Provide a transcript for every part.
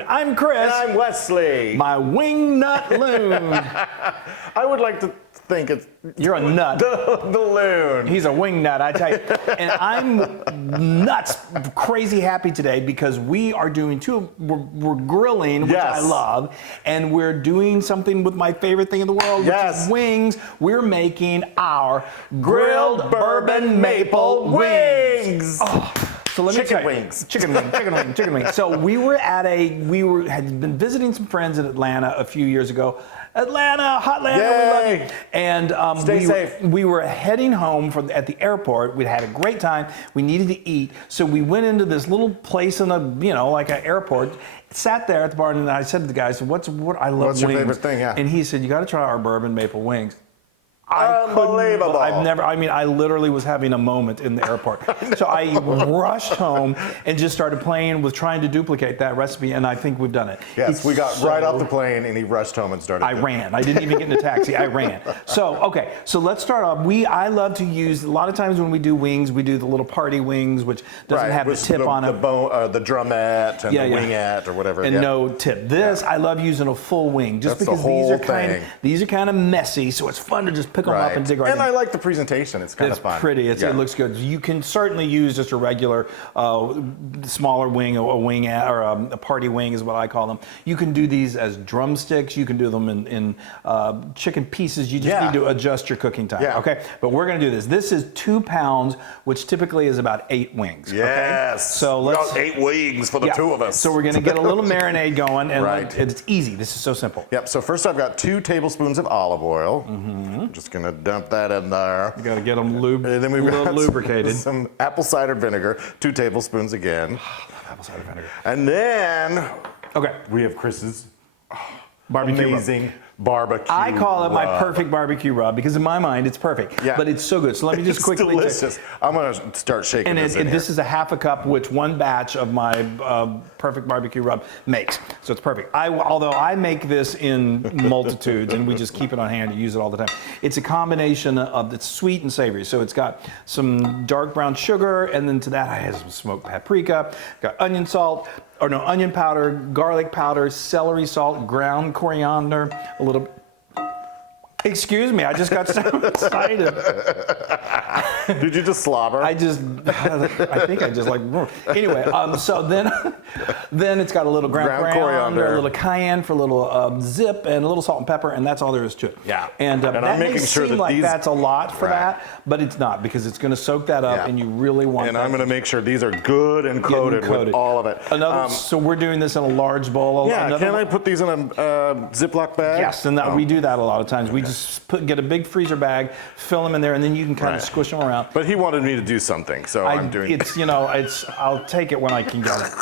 afternoon. I'm Chris. And I'm Wesley. My wing nut loon. I would like to think it's... You're a nut. The loon. He's a wing nut, I tell you. And I'm nuts, crazy happy today because we are doing we're grilling, which I love, and we're doing something with my favorite thing in the world, which is wings. We're making our grilled bourbon maple wings. Oh. So let me tell you, chicken wings. So we had been visiting some friends in Atlanta a few years ago. Atlanta, hot Atlanta, we love you. And stay safe. We were heading home at the airport. We'd had a great time. We needed to eat, so we went into this little place in like an airport. Sat there at the bar, and I said to the guys, "What I love What's wings." your favorite thing? Yeah. And he said, "You got to try our bourbon maple wings." Unbelievable. I literally was having a moment in the airport. So I rushed home and just started playing with trying to duplicate that recipe, and I think we've done it. Yes, we got right off the plane, and he rushed home and started. I ran. I didn't even get in a taxi. I ran. So, okay, so let's start off. I love to use, a lot of times when we do wings, we do the little party wings, which doesn't have the tip on it. The drumette and the wingette or whatever. And no tip. This, I love using a full wing, just because these are kind of messy, so it's fun to just pick them up and dig right in. And I like the presentation. It's kind of fun. It's pretty. It looks good. You can certainly use just a regular smaller wing, a wingette, or a party wing is what I call them. You can do these as drumsticks. You can do them in chicken pieces. You just need to adjust your cooking time. Okay, but we're going to do this. This is 2 pounds, which typically is about 8 wings. Yes. Okay? So let's got 8 wings for the two of us. So we're going to get a little marinade going, and it's easy. This is so simple. Yep. So first, I've got 2 tablespoons of olive oil. I'm just going to dump that in there. You got to get them lubricated. Some apple cider vinegar, 2 tablespoons again. Apple cider vinegar. And then, we have Chris's barbecue amazing barbecue. I call it my perfect barbecue rub because in my mind it's perfect. Yeah. But it's so good. So let me just quickly. It's delicious. I'm gonna start shaking this in here. This is a half a cup, which one batch of my perfect barbecue rub makes. So it's perfect. Although I make this in multitudes, and we just keep it on hand to use it all the time. It's a combination of it's sweet and savory. So it's got some dark brown sugar, and then to that I have some smoked paprika, got onion powder, garlic powder, celery salt, ground coriander, a little. Excuse me, I just got so excited. Did you just slobber? I think I just anyway, so then it's got a little ground coriander, a little cayenne for a little zip, and a little salt and pepper, and that's all there is to it. Yeah. And that may seem like that's a lot for that, but it's not, because it's going to soak that up, and you really want And I'm going to make sure these are good and coated with all of it. So we're doing this in a large bowl. Yeah, can I put these in a Ziploc bag? Yes, and we do that a lot of times. We just get a big freezer bag, fill them in there, and then you can kind of squish them around. But he wanted me to do something, so I'm doing it. I'll take it when I can get it.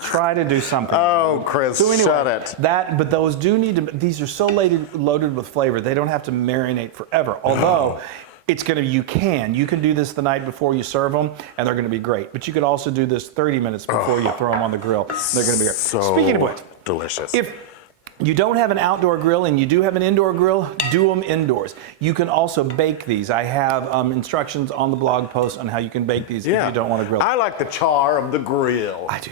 Try to do something. Oh, Chris, so anyway, shut it. But those do need to, these are so loaded with flavor, they don't have to marinate forever. Although, you can do this the night before you serve them, and they're going to be great. But you could also do this 30 minutes before you throw them on the grill. They're going to be great. Speaking of which, delicious. If you don't have an outdoor grill and you do have an indoor grill, do them indoors. You can also bake these. I have instructions on the blog post on how you can bake these if you don't want to grill. I like the char of the grill. I do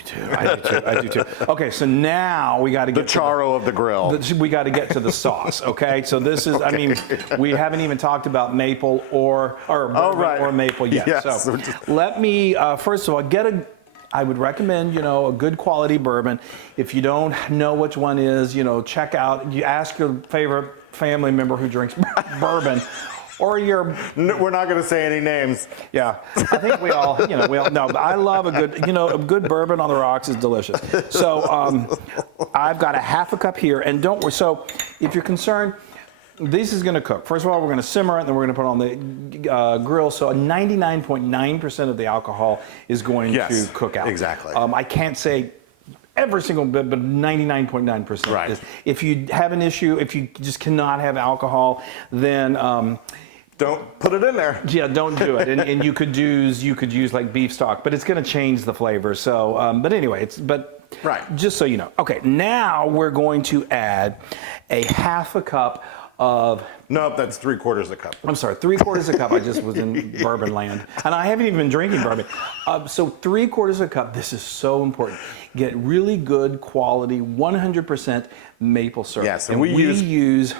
too. Okay, so now we got to get the charo of the grill. We got to get to the sauce. Okay, so this is. I mean, we haven't even talked about maple or bourbon or maple yet. Yes. So let me first of all I would recommend, a good quality bourbon. If you don't know which one is, check out. You ask your favorite family member who drinks bourbon, or we're not going to say any names. Yeah, I think we all know. But I love a good bourbon on the rocks is delicious. So I've got a half a cup here, and don't worry. So if you're concerned, this is going to cook. First of all, we're going to simmer it, and then we're going to put it on the grill. So 99.9% of the alcohol is going to cook out. Exactly. I can't say every single bit, but 99.9%. Right. If you have an issue, if you just cannot have alcohol, then don't put it in there. Yeah, don't do it. And you could use like beef stock, but it's going to change the flavor. So, but anyway, just so you know. Okay, now we're going to add a half a cup of Nope, that's 3/4 a cup. I'm sorry, 3/4 a cup. I just was in bourbon land. And I haven't even been drinking bourbon. So 3/4 a cup, this is so important. Get really good quality, 100% maple syrup. Yes, and we use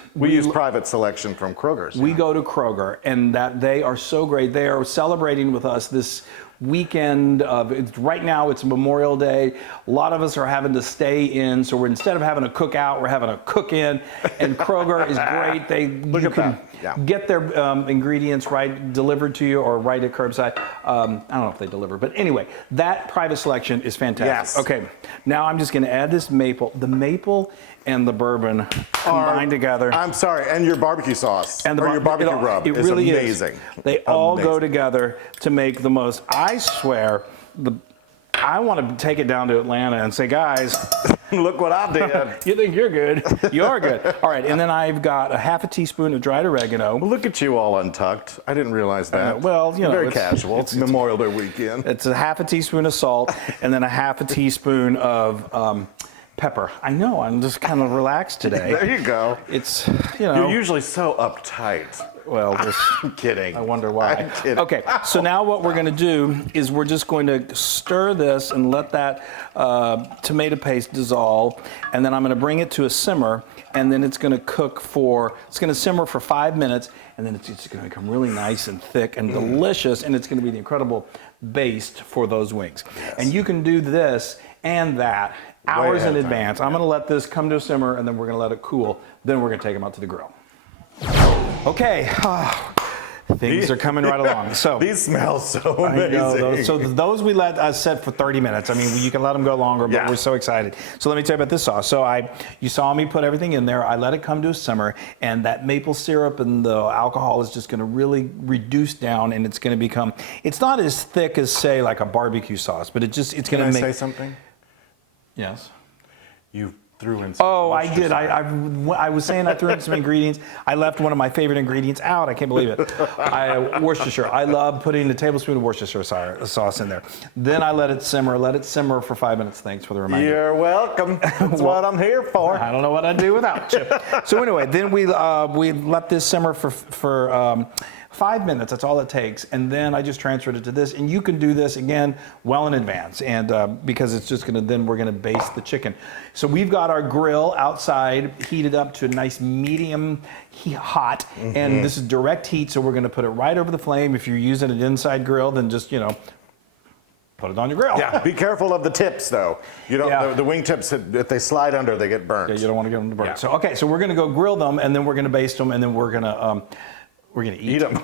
private selection from Kroger's. We go to Kroger, and that they are so great. They are celebrating with us this weekend right now. It's Memorial Day. A lot of us are having to stay in, so we're instead of having a cook out, we're having a cook in. And Kroger is great. You can get their ingredients right delivered to you or right at curbside. I don't know if they deliver, but anyway, that private selection is fantastic. Yes. Okay, now I'm just going to add this maple. The maple and the bourbon combined together. I'm sorry, and your barbecue sauce or your barbecue rub is really amazing. They all go together to make the most. I swear, I want to take it down to Atlanta and say, guys, look what I did. You think you're good? You're good. All right, and then I've got a half a teaspoon of dried oregano. Well, look at you all untucked. I didn't realize that. Well, you know, very casual. It's Memorial Day weekend. It's a half a teaspoon of salt and then a half a teaspoon of pepper. I know, I'm just kind of relaxed today. There you go. It's, you know. You're usually so uptight. Well, I'm kidding. I wonder why. I'm kidding. Okay, so now what we're going to do is we're just going to stir this and let that tomato paste dissolve, and then I'm going to bring it to a simmer, and then it's going to simmer for 5 minutes, and then it's going to become really nice and thick and delicious, and it's going to be the incredible baste for those wings. Yes. And you can do this and that hours in ahead of advance. I'm going to let this come to a simmer, and then we're going to let it cool. Then we're going to take them out to the grill. Okay, things are coming right along. So these smell so amazing. So those we let set for 30 minutes. I mean, you can let them go longer, but we're so excited. So let me tell you about this sauce. So you saw me put everything in there. I let it come to a simmer, and that maple syrup and the alcohol is just going to really reduce down, and it's going to become. It's not as thick as say like a barbecue sauce, but it's going to make. Can I say something? Yes. You threw in some. Oh, I did. I was saying I threw in some ingredients. I left one of my favorite ingredients out. I can't believe it. Worcestershire. I love putting a tablespoon of Worcestershire sauce in there. Then I let it simmer. Let it simmer for 5 minutes. Thanks for the reminder. You're welcome. That's what I'm here for. I don't know what I'd do without you. So anyway, then we let this simmer for 5 minutes, that's all it takes, and then I just transferred it to this, and you can do this again well in advance, and because it's just gonna, then we're gonna baste the chicken. So we've got our grill outside heated up to a nice medium hot, and this is direct heat, so we're gonna put it right over the flame. If you're using an inside grill, then just, you know, put it on your grill. Yeah, be careful of the tips though. You don't, the wing tips, if they slide under, they get burnt. Yeah, you don't wanna get them to burn. So, okay, so we're gonna go grill them, and then we're gonna baste them, and then we're gonna eat them.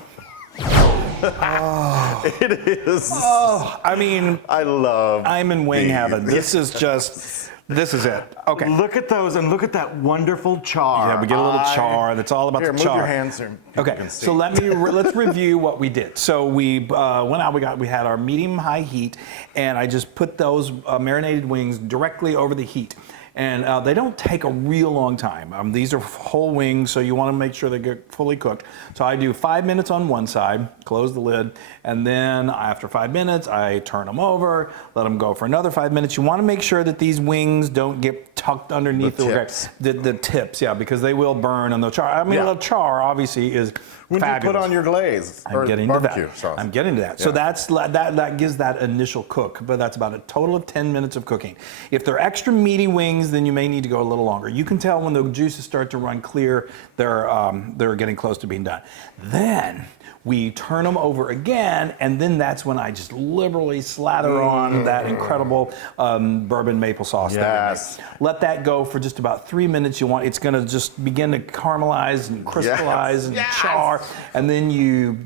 Oh. It is. Oh, I mean, I'm in wing heaven. This is just, this is it. Okay. Look at those, and look at that wonderful char. Yeah, we get a little char. That's all about the char. Move your hands here. Okay, so let's review what we did. So we went out. We had our medium-high heat, and I just put those marinated wings directly over the heat. And they don't take a real long time. These are whole wings, so you want to make sure they get fully cooked. So I do 5 minutes on one side, close the lid, and then after 5 minutes, I turn them over, let them go for another 5 minutes. You want to make sure that these wings don't get tucked underneath the tips, yeah, because they will burn and they'll char. I mean, the char obviously is when fabulous. You put on your glaze I'm getting to that. Sauce. I'm getting to that. Yeah. So that gives that initial cook, but that's about a total of 10 minutes of cooking. If they're extra meaty wings, then you may need to go a little longer. You can tell when the juices start to run clear, they're getting close to being done. Then we turn them over again, and then that's when I just liberally slather on that incredible bourbon maple sauce that we make. Let that go for just about 3 minutes. It's going to just begin to caramelize and crystallize and char, and then you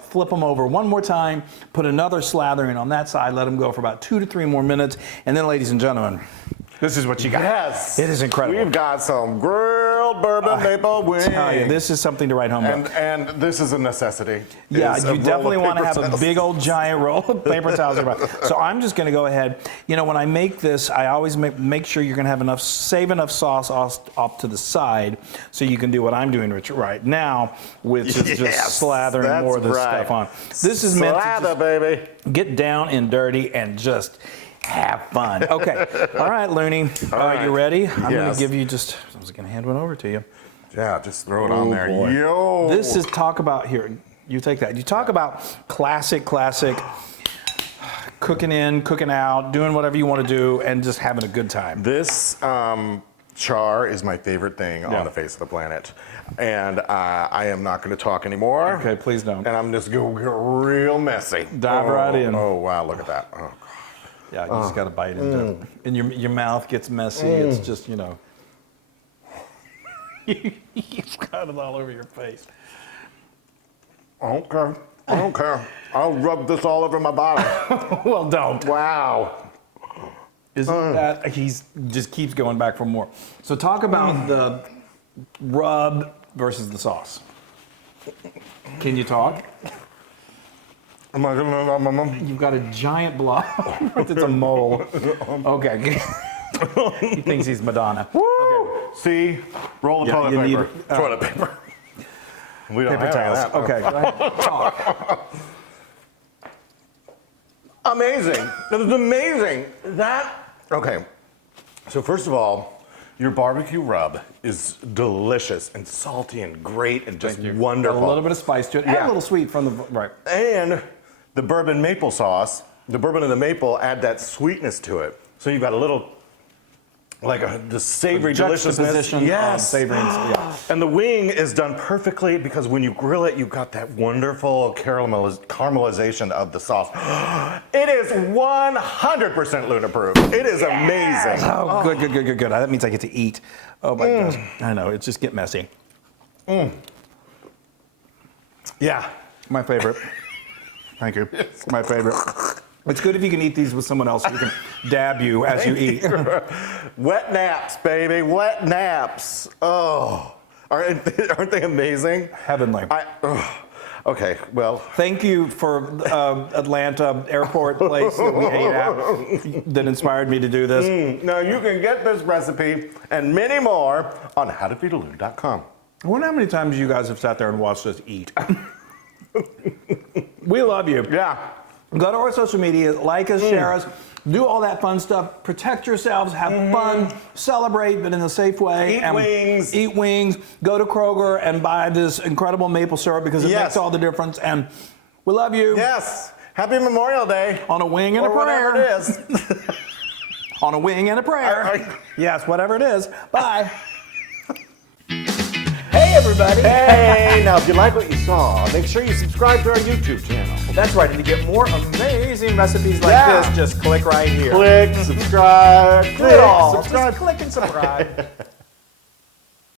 flip them over one more time, put another slathering on that side, let them go for about 2 to 3 more minutes, and then, ladies and gentlemen, this is what you got. Yes. It is incredible. We've got some grilled bourbon maple wings. Tell you, this is something to write home about. And this is a necessity. Yeah, you definitely want to have a big old giant roll of paper towels. So I'm just going to go ahead. You know, when I make this, I always make sure you're going to have save enough sauce off to the side so you can do what I'm doing right now, which is just slathering more of this stuff on. This is meant to baby. Get down and dirty and just have fun. Okay. All right, Looney. Are you ready? I'm going to give you I was going to hand one over to you. Yeah, just throw it on there. Boy. Yo. This is talk about, here, you take that. You talk about classic, cooking in, cooking out, doing whatever you want to do, and just having a good time. This char is my favorite thing on the face of the planet. And I am not going to talk anymore. Okay, please don't. And I'm just going to get real messy. Dive right in. Oh, wow, look at that. Oh, God. Yeah, you just got to bite into it. And your mouth gets messy. It's just, you know. You've got it all over your face. I don't care. I don't care. I'll rub this all over my body. Well, don't. Wow. Isn't that, he's just keeps going back for more. So talk about the rub versus the sauce. Can you talk? Am I gonna? You've got a giant blob. It's a mole. Okay. He thinks he's Madonna. Okay. See? Roll the toilet paper. Toilet paper. We don't Paper have towels. that. Okay. Go ahead. Talk. Amazing. That is amazing. Okay. So first of all, your barbecue rub is delicious and salty and great and just wonderful. A little bit of spice to it. And a little sweet from the, right. And the bourbon maple sauce, the bourbon and the maple add that sweetness to it. So you've got a little, like the savory deliciousness. Yes. Savory, yeah. And the wing is done perfectly because when you grill it, you've got that wonderful caramelization of the sauce. It is 100% Loon approved. It is amazing. Oh, good. That means I get to eat. Oh my gosh. I know, it's just get messy. Yeah. My favorite. Thank you. My favorite. It's good if you can eat these with someone else who can dab you as you eat. Wet naps, baby. Wet naps. Oh. Aren't they amazing? Heavenly. Okay, well. Thank you for Atlanta airport place that we ate at that inspired me to do this. Now you can get this recipe and many more on howtofeedaloon.com. I wonder how many times you guys have sat there and watched us eat. We love you. Yeah. Go to our social media, like us, share us, do all that fun stuff. Protect yourselves, have fun, celebrate, but in a safe way. Eat wings. Go to Kroger and buy this incredible maple syrup because it makes all the difference. And we love you. Yes. Happy Memorial Day. On a wing and a prayer. Whatever it is. On a wing and a prayer. Yes, whatever it is. Bye. Hey, everybody. Hey, now if you like what you saw, make sure you subscribe to our YouTube channel. That's right, and to get more amazing recipes like this, just click right here. Click, subscribe, Do it all. subscribe. Just click and subscribe.